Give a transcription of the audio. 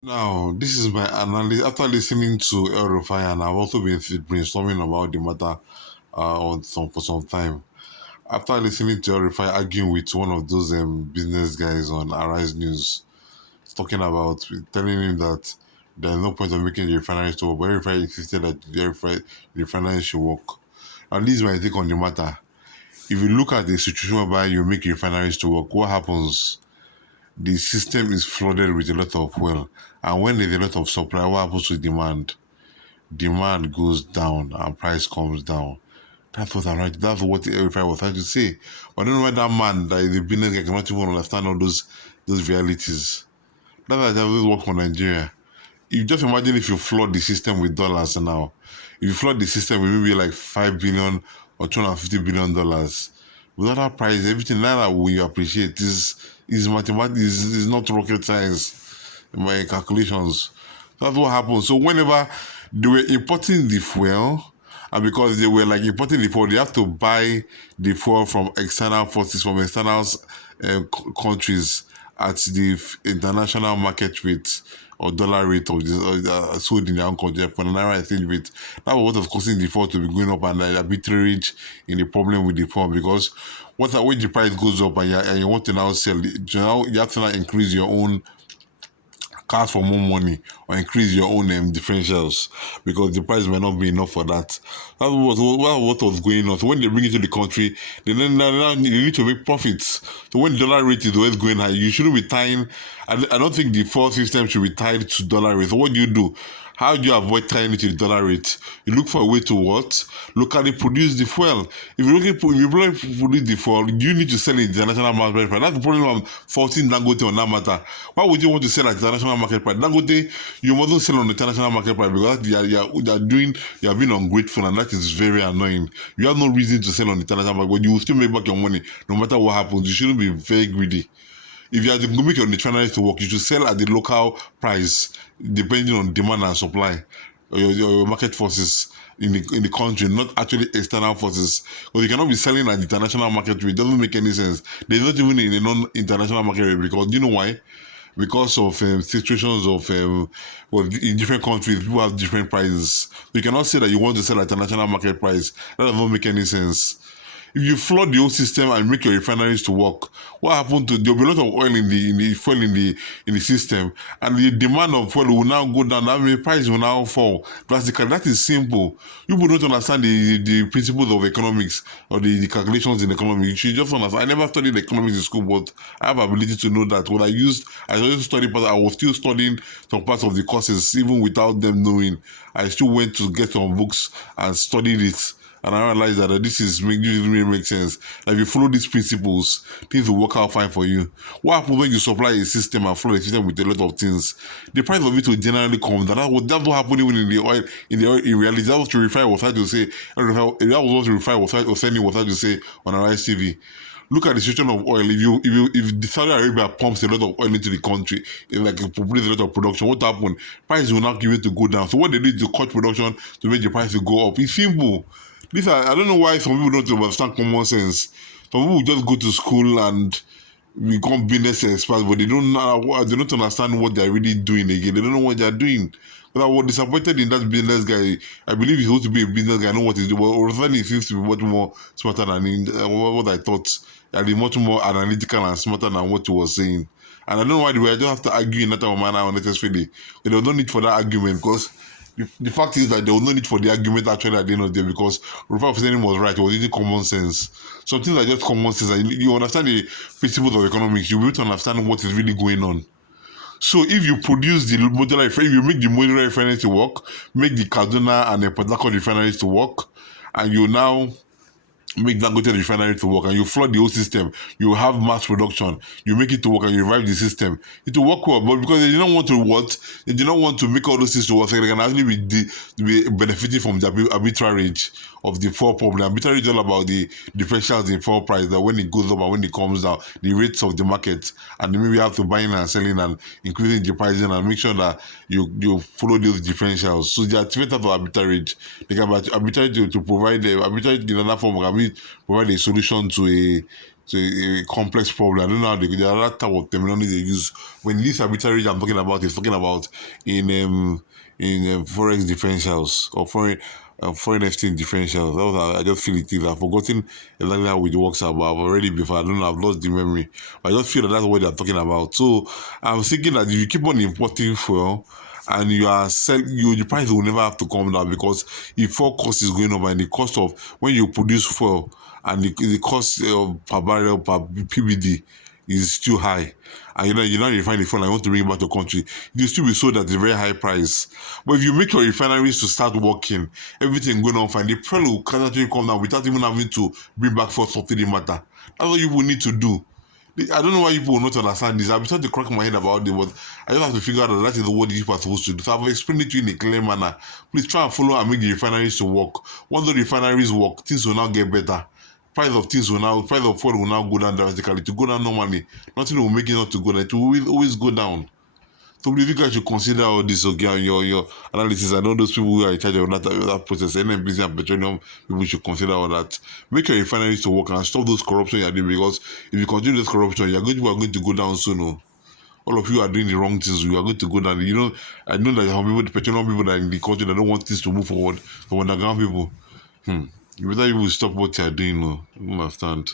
Now, this is my analysis. After listening to El Rufai, and I've also been brainstorming about the matter for some time. After listening to El Rufai arguing with one of those business guys on Arise News, talking about telling him that there's no point of making the refineries to work, but El Rufai insisted that the refineries should work. At least my take on the matter. If you look at the situation whereby you make refineries to work, what happens? The system is flooded with a lot of fuel. And when there's a lot of supply, what happens to demand? Demand goes down and price comes down. That's what everybody was trying to say. But I don't know why that man that is a business guy cannot even understand all those realities. That's why I always work for Nigeria. You just imagine if you flood the system with dollars now. If you flood the system with maybe like 5 billion or $250 billion, with other price, everything like that we appreciate is mathematics is not rocket science in my calculations. That's what happened. So whenever they were importing the fuel, and because they were like importing the fuel, they have to buy the fuel from external forces, from external countries at the international market rate or dollar rate of the sold in their own country for the naira exchange rate. That was what was causing the fall to be going up, and arbitrage in the problem with the fall, because when the price goes up and you want to now sell, you have to now increase your own cars for more money or increase your own differentials, because the price may not be enough for that. What was going on. So when they bring it to the country, now they need to make profits. So when the dollar rate is always going high, you shouldn't be tying. I don't think the fuel system should be tied to dollar rate. So what do you do? How do you avoid tying it to the dollar rate? You look for a way to what? Locally produce the fuel. If you locally produce the fuel, you need to sell it at the international market price. That's the problem I'm faulting Dangote on that matter. Why would you want to sell at the international market price? Dangote, you mustn't sell on the international market price, because you are being ungrateful, and that is very annoying. You have no reason to sell on the international market, but you will still make back your money no matter what happens. You shouldn't be very greedy. If you are to make your refineries to work, you should sell at the local price, depending on demand and supply, or your market forces in the country, not actually external forces. Because you cannot be selling at the international market rate. It doesn't make any sense. There's not even in a non-international market rate, because do you know why? Because of situations of in different countries, people have different prices. So you cannot say that you want to sell at international market price. That does not make any sense. If you flood the whole system and make your refineries to work, what happened to there'll be a lot of oil in the fuel in the system, and the demand of fuel will now go down. That means the price will now fall drastically. That is simple. People don't understand the principles of economics or the calculations in economics. You should just understand. I never studied economics in school, but I have ability to know that. I also studied, but I was still studying some parts of the courses even without them knowing. I still went to get some books and studied it, and I realized that this really makes sense. Like, if you follow these principles, things will work out fine for you. What happens when you supply a system and flood a system with a lot of things? The price of it will generally come down. That's what happened even in the oil. In reality, that's what Refine was trying to say. That was what Refine was trying to say on Arise TV. Look at the situation of oil. If the Saudi Arabia pumps a lot of oil into the country, like it produces a lot of production, what happened? Price will not give it to go down. So what they do is to cut production to make the price to go up. It's simple. I don't know why some people don't understand common sense. Some people just go to school and become business experts, but they don't understand what they're really doing again. They don't know what they're doing. But I was disappointed in that business guy. I believe he's supposed to be a business guy. I know what he's doing, but Orosani he seems to be much more smarter than what I thought. And he's much more analytical and smarter than what he was saying. And I don't know why I don't have to argue in that type of manner unnecessarily. But there was no need for that argument, because the fact is that there was no need for the argument actually at the end of the day, because Rufai Officer was right. It was using common sense. Some things are just common sense. And you understand the principles of economics, you'll be able to understand what is really going on. So if you produce the modular refinery, if you make the modular refinery to work, make the Kaduna and the Port Harcourt refineries to work, and you now make Dangote refinery to work, and you flood the whole system, you have mass production, you make it to work, and you revive the system, it will work well. But because they did not want to they did not want to make all those things to work, so they can actually be benefiting from the arbitrage of the fuel problem. Arbitrage is all about the differentials in fuel price, that when it goes up and when it comes down, the rates of the market, and then maybe have to buying and selling and increasing the pricing, and make sure that you follow those differentials. So the activators of arbitrage, they can arbitrage to provide the arbitrage in another form, can be provide a solution So a complex problem. I don't know how they, there are other type of terminology they use. When this arbitrage I'm talking about is talking about in forex differentials or foreign exchange differentials. That was, I just feel it is. I've forgotten exactly how it works out, but I've already before. I don't know. I've lost the memory. But I just feel that that's what they're talking about. So I was thinking that if you keep on importing fuel and you are selling, the price will never have to come down because if fuel cost is going up and the cost of when you produce fuel and the cost per barrel per PBD is still high, and you now refine the fuel and you want to bring it back to the country, it will still be sold at a very high price. But if you make your refineries to start working, everything going on fine, the price will gradually come down without even having to bring back for subsidy matter. That's what you will need to do. I don't know why people will not understand this. I've been trying to crack my head about it, but I just have to figure out that that is what people are supposed to do. So I've explained it to you in a clear manner. Please try and follow and make the refineries to work. Once the refineries work, things will now get better. Price of fuel will now go down drastically. To go down normally, nothing will make it not to go down. It will always go down. So please, you guys should consider all this, okay, and your analysis. I know those people who are in charge of that process, NNPC and petroleum people should consider all that. Make your refineries to work and stop those corruption you're doing because if you continue this corruption, you are going to go down soon. Oh. All of you are doing the wrong things. You are going to go down. I know that some people, the petroleum people that are in the country, that don't want things to move forward. For underground people, you better you will stop what you are doing. No, you understand.